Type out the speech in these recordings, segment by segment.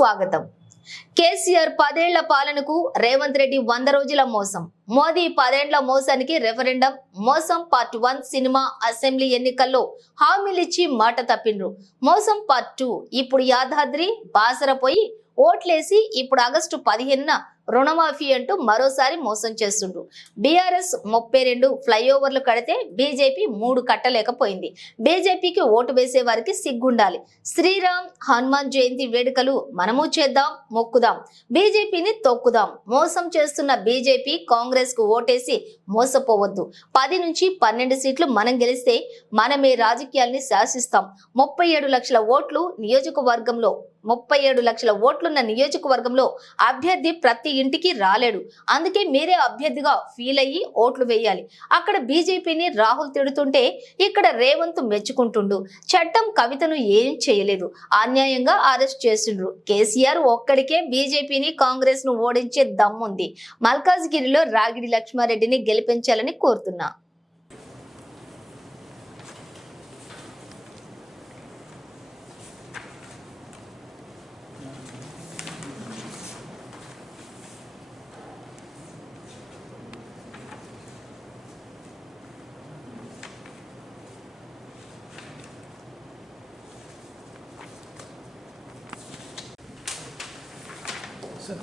స్వాగతం. కేసీఆర్ 10 ఏళ్ల పాలనకు రేవంత్ రెడ్డి 100 రోజుల మోసం. మోదీ 10 ఏళ్ల మోసానికి రెఫరెండం మోసం పార్ట్ 1 సినిమా అసెంబ్లీ ఎన్నికల్లో హామీలిచ్చి మాట తప్పిండ్రు. మోసం పార్ట్ 2 ఇప్పుడు యాదాద్రి బాసరపోయి ఓట్లేసి ఇప్పుడు ఆగస్టు 15న రుణమాఫీ అంటూ మరోసారి మోసం చేస్తుండ్రు. బీఆర్ఎస్ 32 ఫ్లైఓవర్లు కడితే బీజేపీ 3 కట్టలేకపోయింది. బీజేపీకి ఓటు వేసే వారికి సిగ్గుండాలి. శ్రీరామ్ హనుమాన్ జయంతి వేడుకలు మనము చేద్దాం, మొక్కుదాం, బీజేపీని తొక్కుదాం. మోసం చేస్తున్న బీజేపీ కాంగ్రెస్ కు ఓటేసి మోసపోవద్దు. 10 నుంచి 12 సీట్లు మనం గెలిస్తే మనమే రాజకీయాల్ని శాసిస్తాం. 37 లక్షల ఓట్లు నియోజకవర్గంలో 37 లక్షల ఓట్లున్న నియోజకవర్గంలో అభ్యర్థి ప్రతి ఇంటికి రాలేడు. అందుకే మీరే అభ్యర్థిగా ఫీల్ అయ్యి ఓట్లు వేయాలి. అక్కడ బీజేపీని రాహుల్ తిడుతుంటే ఇక్కడ రేవంత్ మెచ్చుకుంటుండు. చట్టం కవితను ఏం చేయలేదు, అన్యాయంగా అరెస్ట్ చేసిండ్రు. కేసీఆర్ ఒక్కడికే బీజేపీని కాంగ్రెస్ ను ఓడించే దమ్ముంది. మల్కాజ్గిరిలో రాగిడి లక్ష్మారెడ్డిని గెలిపించాలని కోరుతున్నా.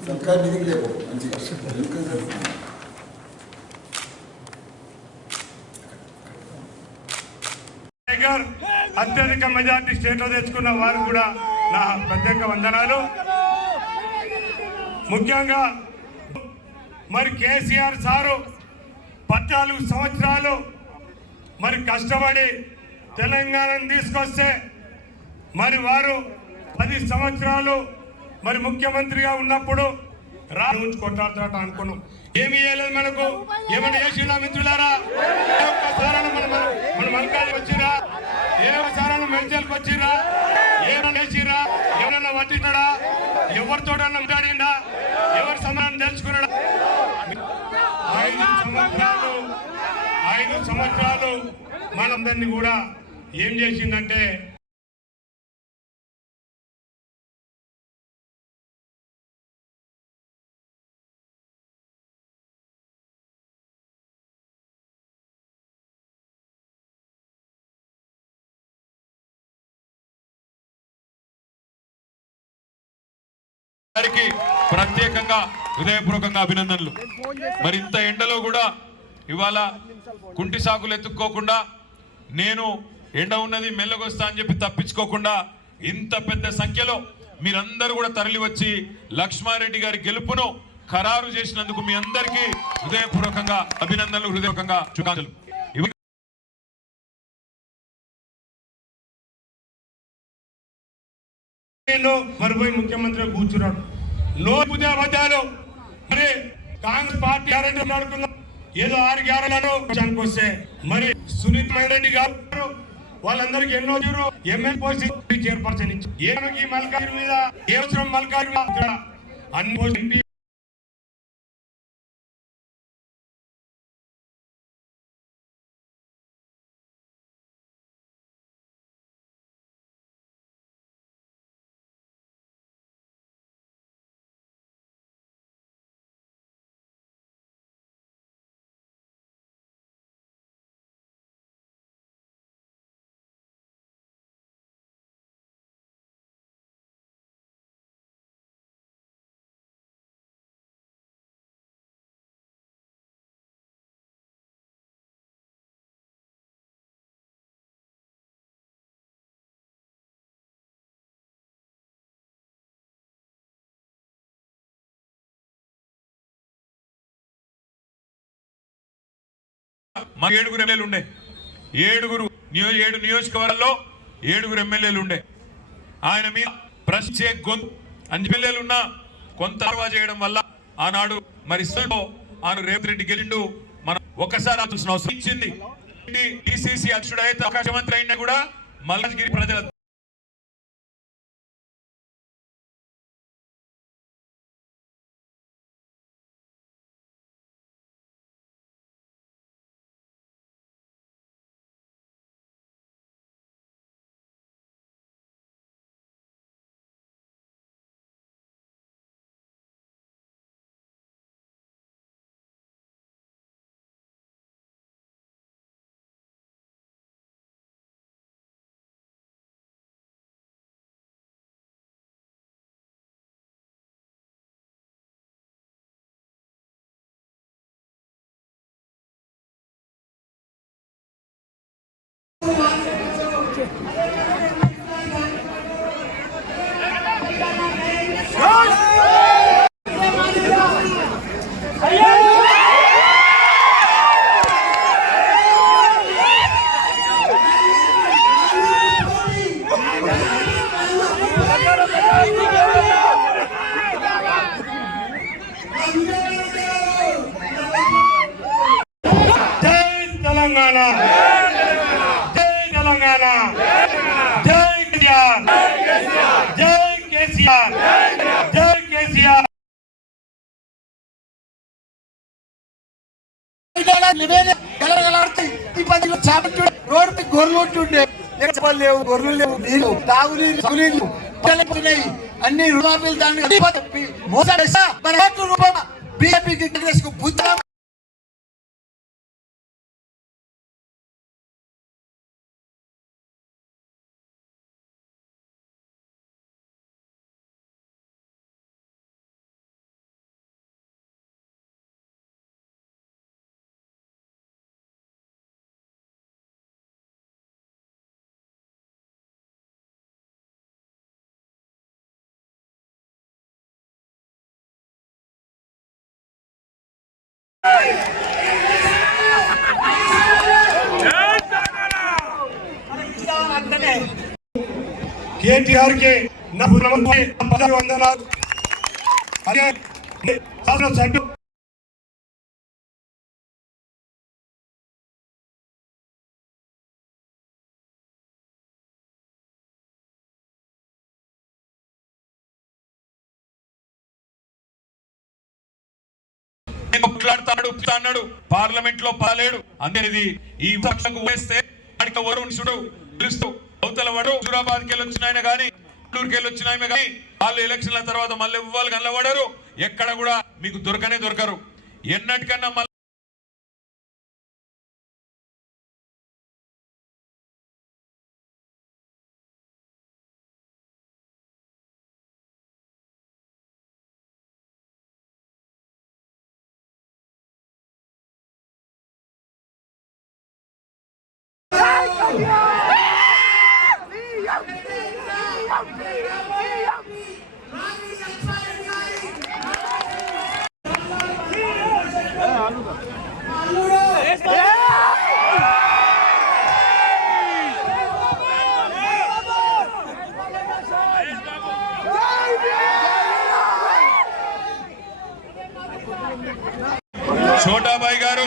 सरकार निधि लेको అత్యధిక మెజార్టీ స్టేట్లో తెచ్చుకున్న వారు కూడా నా ప్రత్యేక వందనాలు. ముఖ్యంగా మరి కేసీఆర్ సారు 14 సంవత్సరాలు మరి కష్టపడి తెలంగాణను తీసుకొస్తే మరి వారు 10 సంవత్సరాలు మరి ముఖ్యమంత్రిగా ఉన్నప్పుడు ఉంచి కొట్టాడుతున్నట్టు అనుకున్నాం. ఏమి చేయలేదు, మనకు ఏమైనా చేసినా మిత్రులారా? మన మల్కాజ్కి వచ్చిరా, ఏసారాలు మెడికల్కి వచ్చిరా, ఏమైనా చేసిరా, ఏమన్నా పట్టించడా, ఎవరితోటన్నా మాట్లాడిండా, ఎవరి సమాధానం తెలుసుకున్నాడా? 5 సంవత్సరాలు మనందరినీ కూడా ఏం చేసిందంటే ప్రత్యేకంగా హృదయపూర్వకంగా అభినందనలు. మరి ఇంత ఎండలో కూడా ఇవాళ కుంటి సాకులు ఎత్తుక్కోకుండా, నేను ఎండ ఉన్నది మెల్లగొస్తా అని చెప్పి తప్పించుకోకుండా ఇంత పెద్ద సంఖ్యలో మీరందరూ కూడా తరలి వచ్చి లక్ష్మారెడ్డి గారి గెలుపును ఖరారు చేసినందుకు మీ అందరికీ హృదయపూర్వకంగా అభినందనలు, హృదయపూర్వకంగా శుభాకాంక్షలు. మరిపోయి ముఖ్యమంత్రి కూర్చున్నాడు. నోబుదాలు మరి కాంగ్రెస్ పార్టీ గ్యారెంటీ నడుకుందాం, ఏదో 6 గ్యారెంటీలను వస్తే మరి సునీత్ రెడ్డి గారు వాళ్ళందరికీ ఎన్నో ఎమ్మెల్యే పోస్ట్ చైర్పర్సన్ ఇచ్చి ఏమి మల్కాజ్గిరి మీద ఏ అవసరం మల్కాజ్గిరి అన్ని మా 7 ఎమ్మెల్యేలు ఉండే, 7 నియోజకవర్గాల్లో 7 ఎమ్మెల్యేలు ఉండే. ఆయన మీద ప్రశ్నించే గొంతు ఎమ్మెల్యేలు ఉన్నా కొంత అర్వా చేయడం వల్ల ఆనాడు మరి ఆయన రేవంత్ రెడ్డి గెలిండు. మనం ఒక్కసారి అవసరం ఇచ్చింది. టీసీసీ అధ్యక్షుడు అయితే ముఖ్యమంత్రి అయినా కూడా మల్కాజ్గిరి ప్రజల జై తెలంగాణ, జై తెలంగాణ, జై కేసీఆర్, జై కేసీఆర్, జై కేసీఆర్. రోడ్డు గొర్రెలు ఉంటుండే లేవు, గొర్రెలు లేవు, నీళ్ళు తాగునీళ్ళు అన్ని రుణాపీలు దాన్ని బీజేపీకి బుద్ధి కేటీఆర్ కి నా పదవి వందనాలు. అదే శాసనసభ్యులు అన్నాడు పార్లమెంట్ లో పాలేడు అనేది ఈ పక్షకు వేస్తే వరుణుడు పిలుస్తూ అవతల వాడు హైదరాబాద్కి వెళ్ళి వచ్చిన ఆయన కానీ గుంటూరుకి వెళ్ళి వచ్చిన ఆయన కానీ వాళ్ళు ఎలక్షన్ల తర్వాత మళ్ళీ ఇవ్వాలి కనబడరు, ఎక్కడ కూడా మీకు దొరకరు. ఎన్నటికన్నా చోటాబాయి గారు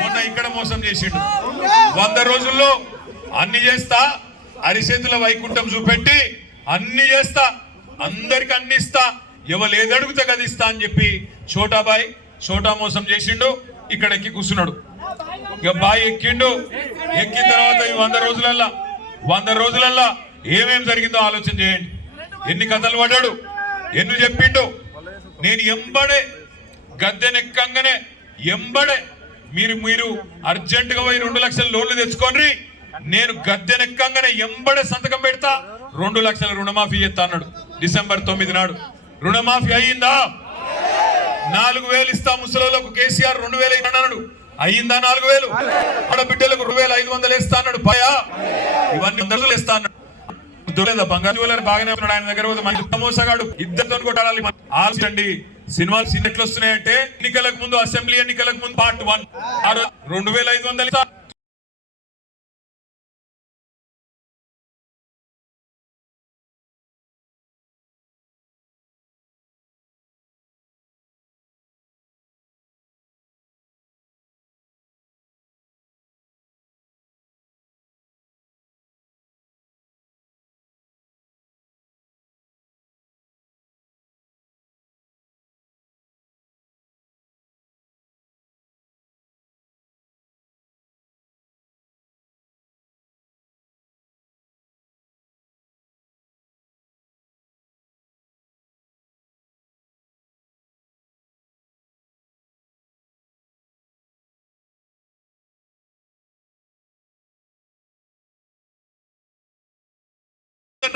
మొన్న ఇక్కడ మోసం చేసిండు. 100 రోజుల్లో అన్ని చేస్తా, అరిచేతుల వైకుంఠం చూపెట్టి అన్ని చేస్తా, అందరికి అన్ని ఇస్తా, ఎవరు ఏదడుగుతా కదా ఇస్తా అని చెప్పి చోటాబాయి మోసం చేసిండు. ఇక్కడ ఎక్కి కూర్చున్నాడు. ఇక బాయ్ ఎక్కిండు. ఎక్కిన తర్వాత ఈ 100 రోజులల్లా ఏమేం జరిగిందో ఆలోచన చేయండి. ఎన్ని కథలు పడ్డాడు, ఎన్ని చెప్పిండు. నేను ఎంబడే గద్దెనెక్కంగానే మీరు అర్జెంటుగా పోయి 2 లక్షల లోన్లు తెచ్చుకోండి, నేను గద్దెనెక్కంగానే ఎంబడే సంతకం పెడతా, 2 లక్షల రుణమాఫీ చేస్తా అన్నాడు. డిసెంబర్ 9 నాడు రుణమాఫీ అయ్యిందా? 4000 ఇస్తా ముసలోళ్ళకు కేసీఆర్ 2000 అన్నాడు. అయ్యిందా? 4000. ఆడబిడ్డలకు 2500 ఇస్తా అన్నాడు. పయా ఇవన్నీ 100 ఇస్తా అన్నాడు. బంగారు జ్యువెలర్ బాగానే ఉన్నాడు. ఆయన దగ్గర మోసగాడు ఇద్దరితో కొట్టాలి. ఆలోచండి, సినిమాలు ఎట్లా వస్తున్నాయంటే ఎన్నికలకు ముందు, అసెంబ్లీ ఎన్నికలకు ముందు పార్ట్ 1 2500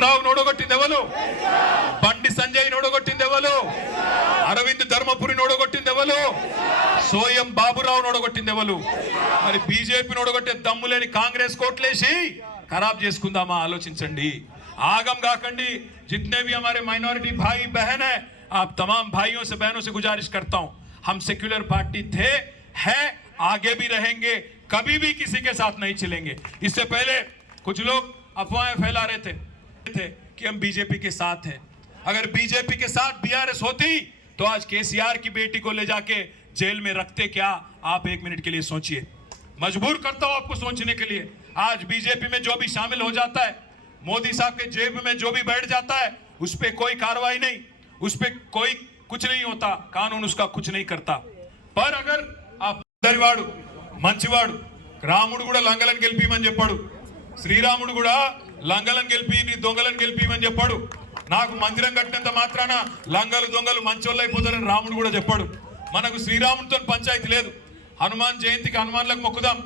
రావు నోడగొట్టింది ఎవరు? బండి సంజయ్ నోడగొట్టింది ఎవరు? అరవింద్ ధర్మపురి నోడగొట్టింది ఎవరు? సోయం బాబురావు నోడగొట్టింది ఎవరు? మరి బీజేపీ నోడగొట్టే దమ్ములేని కాంగ్రెస్ కోట్లేసి ఖరాబ్ చేసుకుందామా ఆలోచించండి ఆగం కాకండి जितने भी हमारे माइनॉरिटी भाई बहन है आप तमाम भाइयों से बहनों से गुजारिश करता हूं हम सेक्युलर पार्टी थे है आगे भी रहेंगे कभी भी किसी के साथ नहीं चलेंगे इससे पहले कुछ लोग अफवाहें फैला रहे थे कि हम बीजेपी के साथ हैं अगर बीजेपी के साथ बीआरएस होती तो आज केसीआर की बेटी को ले जाके जेल में रखते क्या आप 1 मिनट के लिए सोचिए मजबूर करता हूं आपको सोचने के लिए आज बीजेपी में जो भी शामिल हो जाता है मोदी साहब के जेब में जो भी बैठ जाता है उस पर कोई कार्रवाई नहीं उस पर कोई कुछ नहीं होता कानून उसका कुछ नहीं करता पर अगर आप దరివాడు మంచివాడు రాముడు కూడా లంగలను గెలిపిమని చెప్పాడు శ్రీరాముడు కూడా లంగలను గెలిపి నీ దొంగలను గెలిపిమని చెప్పాడు నాకు మందిరం కట్టినంత మాత్రాన లంగలు దొంగలు మంచోళ్ళు అయిపోతారని రాముడు కూడా చెప్పాడు మనకు శ్రీరాముడితో పంచాయతీ లేదు హనుమాన్ జయంతికి హనుమాన్లకు మొక్కుదాం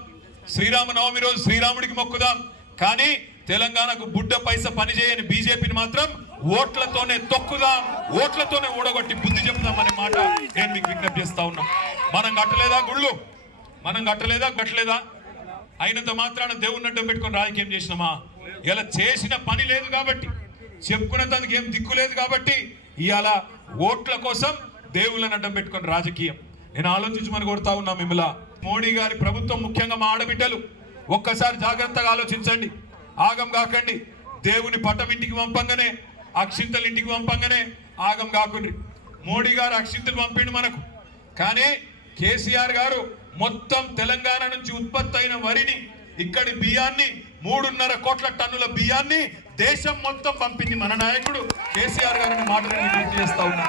శ్రీరామనవమి రోజు శ్రీరాముడికి మొక్కుదాం కానీ తెలంగాణకు బుడ్డ పైస పని చేయని బీజేపీని మాత్రం ఓట్లతోనే తొక్కుదాం ఓట్లతోనే ఊడగొట్టి బుద్ధి చెప్తాం అనే మాట నేను మీకు విజ్ఞప్తి చేస్తా ఉన్నా మనం కట్టలేదా గుళ్ళు మనం కట్టలేదా అయినంత మాత్రాన దేవుని అడ్డం పెట్టుకొని రాజకీయం చేసినామా ఇలా చేసిన పని లేదు కాబట్టి చెప్పుకునేందుకు ఏం దిక్కు లేదు కాబట్టి ఇవాళ ఓట్ల కోసం దేవుళ్ళని అడ్డం పెట్టుకొని రాజకీయం నేను ఆలోచించమని కోరుతా ఉన్నా మిమ్మల్ని మోడీ గారి ప్రభుత్వం ముఖ్యంగా మా ఆడబిడ్డలు ఒక్కసారి జాగ్రత్తగా ఆలోచించండి ఆగం కాకండి దేవుని పటం ఇంటికి పంపంగానే అక్షింతలు ఇంటికి పంపంగానే ఆగం కాకుండ్రి మోడీ గారు అక్షింతలు పంపిండు మనకు కానీ కేసీఆర్ గారు మొత్తం తెలంగాణ నుంచి ఉత్పత్తి అయిన వరిని ఇక్కడి బియ్యాన్ని 3.5 కోట్ల టన్నుల బియ్యాన్ని దేశం మొత్తం పంపింది మన నాయకుడు కేసీఆర్ గారిని మాటలను గుర్తు చేస్తా ఉన్నా